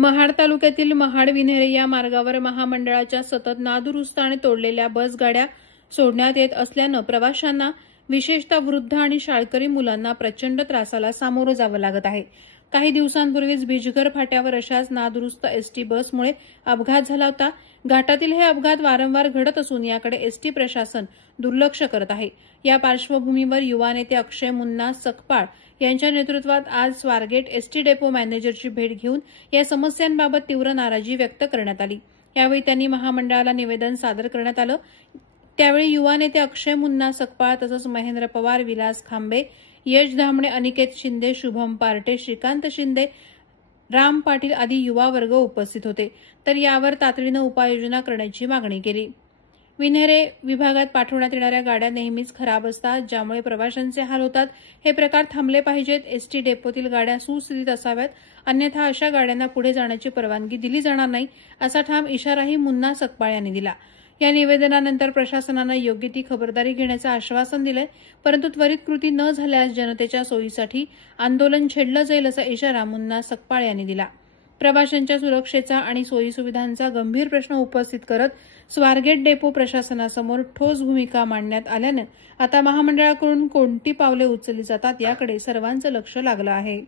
महाड तालुक्यातील महाड-विन्हेरे या मार्गावर महामंडळाच्या सतत नादुरुस्त आणि तोडलेल्या बसगाड्या सोडण्यात येत असल्यानं प्रवाशांना, विशेषतः वृद्ध आणि शाळकरी मुलांना प्रचंड त्रासाला सामोरं जावं लागत आहे। काही दिवसांपूर्वीच बिजघर फाट्यावर अशाच नादुरुस्त एसटी बसमुळे अपघात झाला होता। घाटातील हे अपघात वारंवार घडत असून याकडे एसटी प्रशासन दुर्लक्ष करत आहे। या पार्श्वभूमीवर युवा नेते अक्षय मुन्ना सकपाळ यांच्या नेतृत्वात आज स्वारगेट एसटी डेपो मॅनेजरची भेट घेऊन या समस्यांबाबत तीव्र नाराजी व्यक्त करण्यात आली। यावेळी त्यांनी महामंडळाला निवेदन सादर करण्यात आलं। त्यावेळी युवा नेते अक्षय मुन्ना सकपाळ तसंच महेंद्र पवार, विलास खांबे, यश धामणे, अनिकेत शिंदे, शुभम पार्टे, श्रीकांत शिंदे, राम पाटील आदी युवा वर्ग उपस्थित होते। तर यावर तातडीनं उपाययोजना करण्याची मागणी केली। विन्हेरे विभागात पाठवण्यात येणाऱ्या गाड्या नेहमीच खराब असतात, ज्यामुळे प्रवाशांचे हाल होतात। हे प्रकार थांबले पाहिजेत। एसटी डेपोतील गाड्या सुस्थितीत असाव्यात, अन्यथा अशा गाड्यांना पुढे जाण्याची परवानगी दिली जाणार नाही, असा ठाम इशाराही मुन्ना सकपाळ यांनी दिला। या निवेदनानंतर प्रशासनानं योग्य ती खबरदारी घेण्याचं आश्वासन दिलंय, परंतु त्वरित कृती न झाल्यास जनतेच्या सोयीसाठी आंदोलन छेडलं जाईल असा इशारा मुन्ना सकपाळ यांनी दिला। प्रवाशांच्या सुरक्षेचा आणि सोयीसुविधांचा गंभीर प्रश्न उपस्थित करत स्वारगेट डेपो प्रशासनासमोर ठोस भूमिका मांडण्यात आल्यानं आता महामंडळाकडून कोणती पावले उचलली जातात याकडे सर्वांचं लक्ष लागलं आहे।